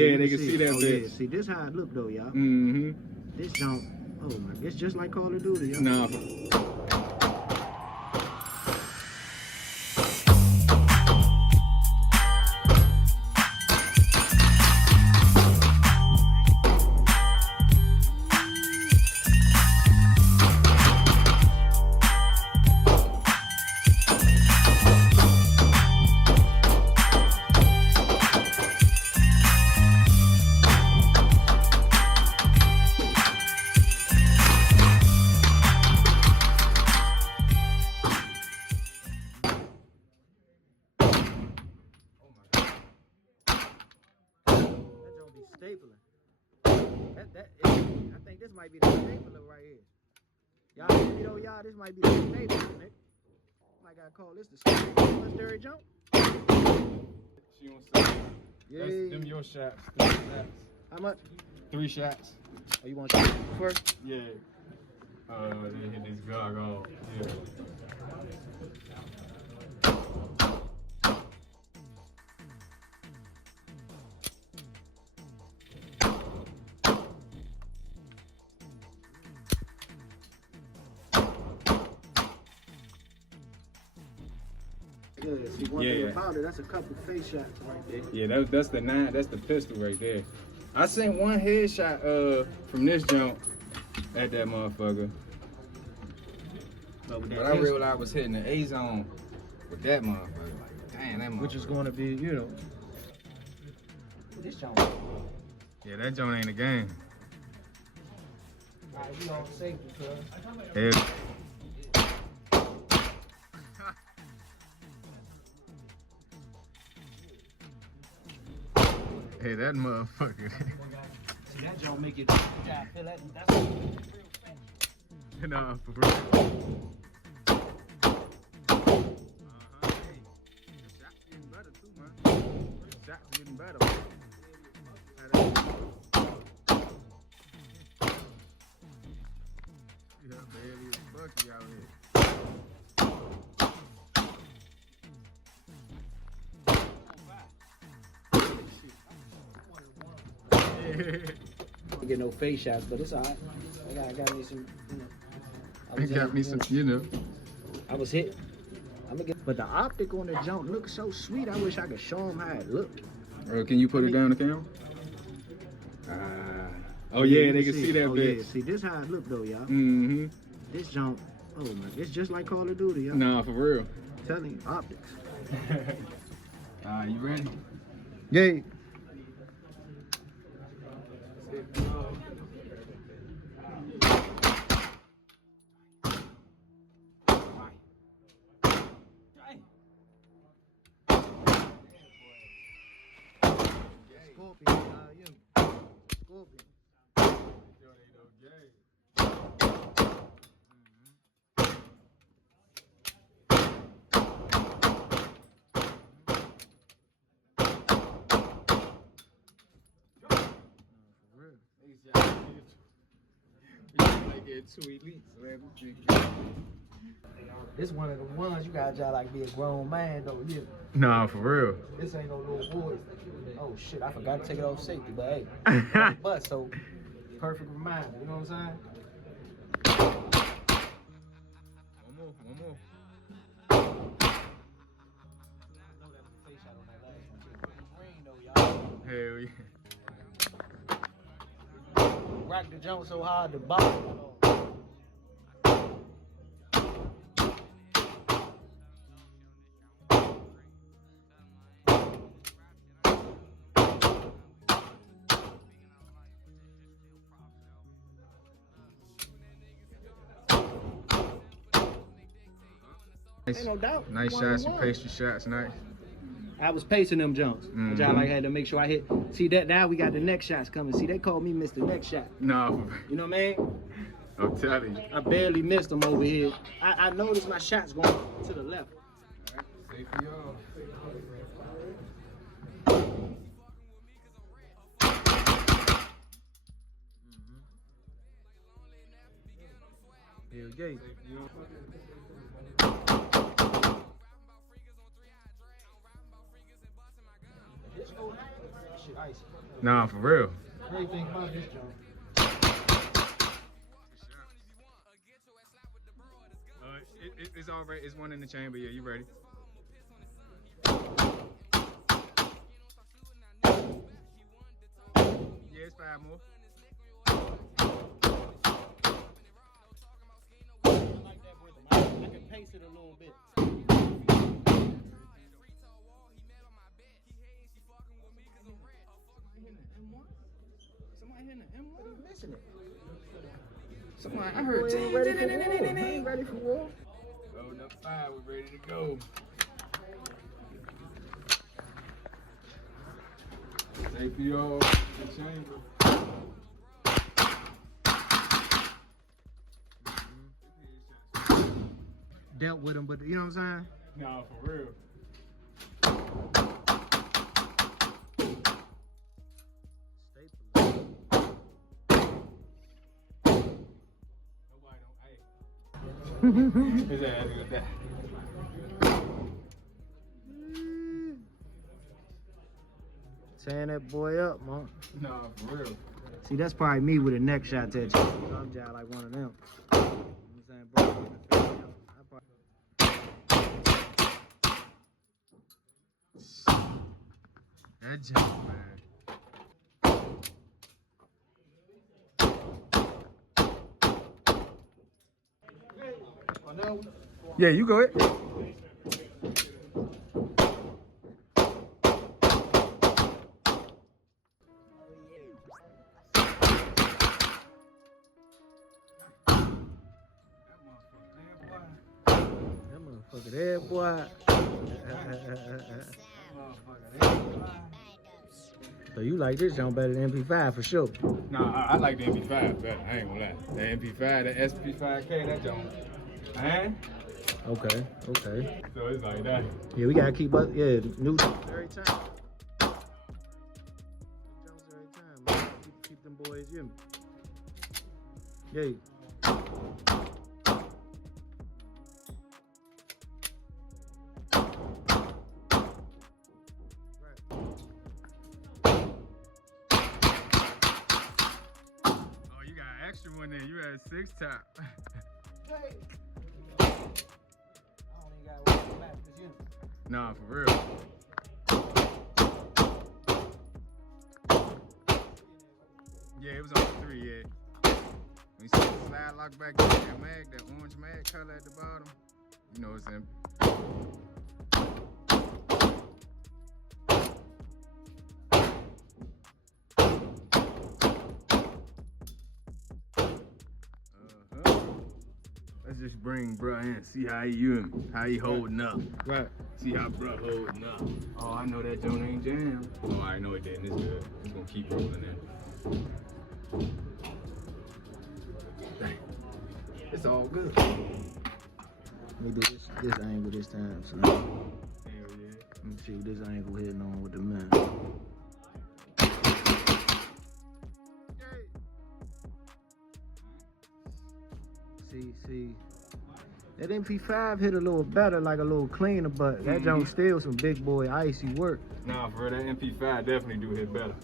Yeah, they can see that bitch. Yeah. See, this how it look though, y'all. Mm-hmm. This jump, oh my, it's just like Call of Duty, y'all. Nah. Stapling. I think this might be the stapler right here. Y'all, you know, y'all, this might be the stapler, nigga. Might gotta call this the stapler jump. She don't say. Yeah. That's them your shots. 3 shots. How much? 3 shots. Oh, you want to shoot first? Yeah. They hit this gog on. Yeah. Yeah, see, one thing about it, that's a couple face shots right there. Yeah, that's the 9. That's the pistol right there. I seen one headshot from this jump at that motherfucker. But I realized I was hitting the A zone with that motherfucker. Like, damn, that motherfucker. Which is going to be, you know, this jump. Yeah, that joint ain't a game. Alright, we on safety, cuz. Yeah. Hey, that motherfucker. See, that jump make it. Yeah, I feel that. That's real fast. Nah, for real. Hey, the shots getting better too, man. The shots getting better. Yeah, baby, it's bucky out here. Don't get no face shots, but it's alright. I got me some, you know. I got me some, you know. I was hit. But the optic on the jump looks so sweet. I wish I could show them how it looked. Can you put it down the camera? Oh yeah, they can see that bitch. Yeah. See, this how it look though, y'all. Mm-hmm. This jump, oh man, it's just like Call of Duty, y'all. Nah, for real. I'm telling you, optics. You ready? Yeah. Scorpion, Scorpion. This one of the ones you gotta try like be a grown man though. Yeah. Nah, for real. This ain't no little boy. Oh shit, I forgot to take it off safety, but hey, but so perfect reminder. You know what I'm saying? One more. Hell yeah. Rock the jump so hard the bottom. Ain't no doubt. Nice shots, you paced your shots, nice. I was pacing them jumps. Which I like had to make sure I hit. See that now we got the next shots coming. See, they call me Mr. Next Shot. No. You know what I mean? I'm telling you. I barely missed them over here. I noticed my shots going to the left. Safe for y'all. Here we go. This old shit icy. Nah, for real. Great thing about this joint. It's all right. It's one in the chamber. Yeah, you ready? Yeah, it's 5 more. I like that rhythm. I can pace it a little bit. Somebody hitting the M1? Missing it. Somebody, I heard. Ain't ready for war. Ain't ready for war. Oh, number 5, we're ready to go. APO, the chamber. Dealt with him, but you know what I'm saying? Nah, for real. Nobody don't. Hey. His ass is that. Tearing that boy up, man. Nah, for real. See, that's probably me with a neck shot tattoo. I'm just like one of them. You know what I'm saying, bro? That jump, man. Yeah, you go ahead. That motherfucker there, boy. So you like this jump better than MP5 for sure. Nah, I like the MP5 better. I ain't gonna lie. The MP5, the SP5K, that jump. Man. Okay, okay. So it's like that. Yeah, we gotta keep up. Yeah, new jumps every time. New jumps every time, man. Keep them boys, you know. Yeah. Oh, you got an extra one there. You had 6 top. Hey. I don't even got one back this unit. Nah, for real. Yeah, it was on 3, yeah. When you see the slide lock back in that mag, that orange mag color at the bottom, you know it's in. Let's just bring bruh in, see how he holding up. Right. See how bruh holding up. Oh, I know that joint ain't jammed. Oh, I know it didn't. It's good. It's gonna keep rolling in. It's all good. Let me do this angle this time. So Hell yeah. let me see what this angle hitting on with the man. See. That MP5 hit a little better, like a little cleaner, but that junk still some big boy icy work. Nah, for real, that MP5 definitely do hit better.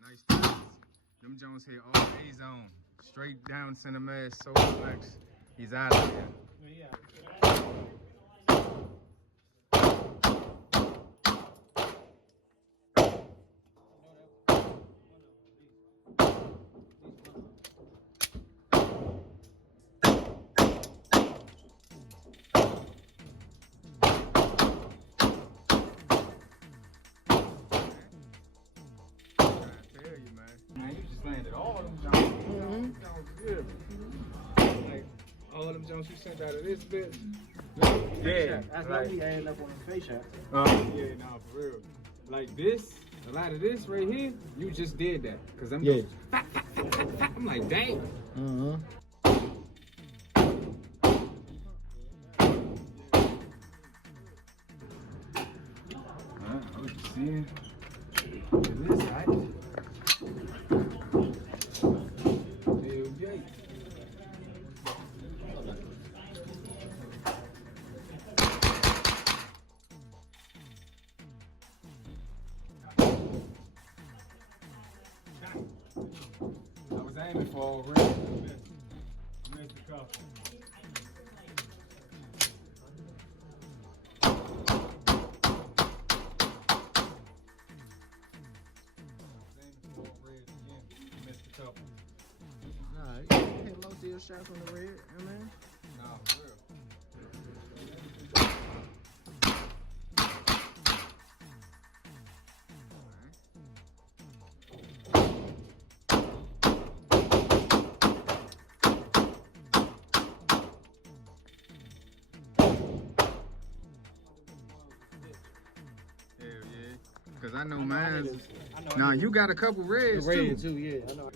Nice touch. Them Jones hit all A zone. Straight down center mass, so flex. He's out of here. Yeah. Man, you just landed all them jumps. That was good. Like, all them jumps you sent out of this bitch, Yeah, That's like, what we adding up on the face shots. yeah, nah, for real. Like this, a lot of this right here, you just did that. Cause I'm Yeah. I'm like, dang. Uh-huh. I was just seeing. Look at this, right? Hell yeah. I was aiming for already. Missed a couple. Nah, you hit most of your shots on the red, you know, man. Nah, for real. Hell yeah. Cause I know mine's. Nah, you got a couple reds Red too. too, yeah. I know.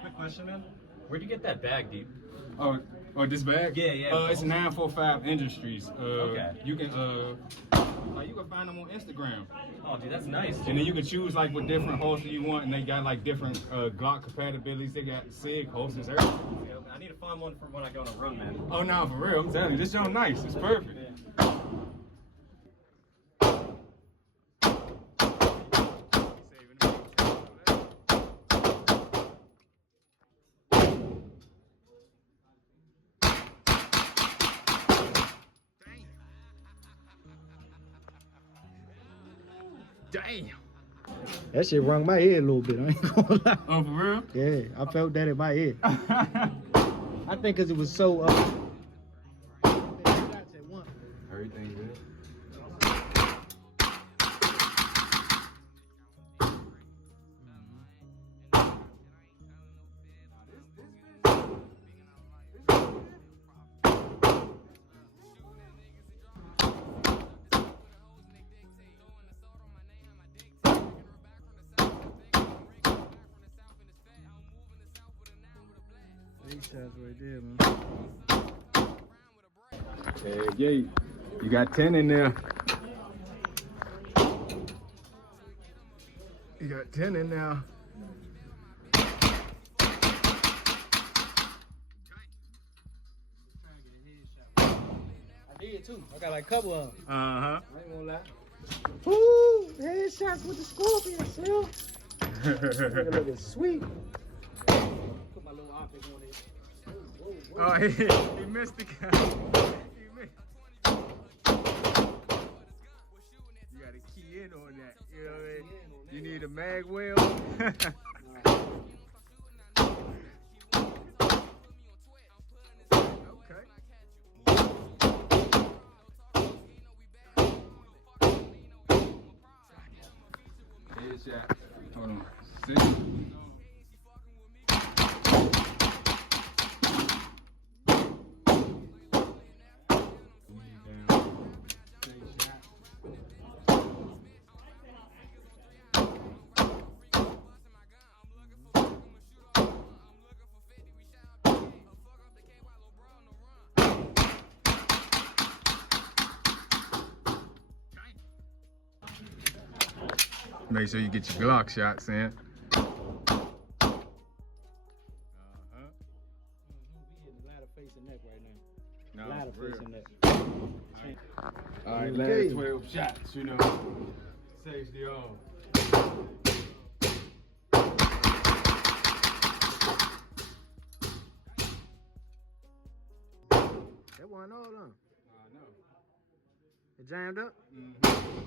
Quick question, man. Where'd you get that bag, Deep? Oh, this bag? Yeah. It's 945 Industries. Okay. You can you can find them on Instagram, Oh, dude, that's nice. and then you can choose like what different holster you want, and they got like different Glock compatibilities. They got SIG holsters, everything. Yeah, I need to find one for when I go on a run, man. Oh no, for real, I'm telling you, this joint nice. It's perfect. Damn. That shit rung my head a little bit, I ain't gonna lie. Oh, for real? Yeah, I felt that in my head. I think because it was so Everything good. Big shots right there, man. Yeah, you got 10 in there. You got 10 in there. I did too. I got like a couple of them. Uh-huh. I ain't gonna lie. Ooh, headshots with the scorpion, still. Nigga looking sweet. Put my little optic on it. Oh, he missed the guy. He missed. You gotta key in on that. You know what I mean? You need a mag well. Okay. Headshot. Hold on. 6. Make sure you get your Glock shots in. We hitting ladder face and neck right now. No, Ladder for real. face and neck. All right, Okay. last 12 shots, you know. Saves the all. That wasn't all on. I know. It jammed up. Mm-hmm.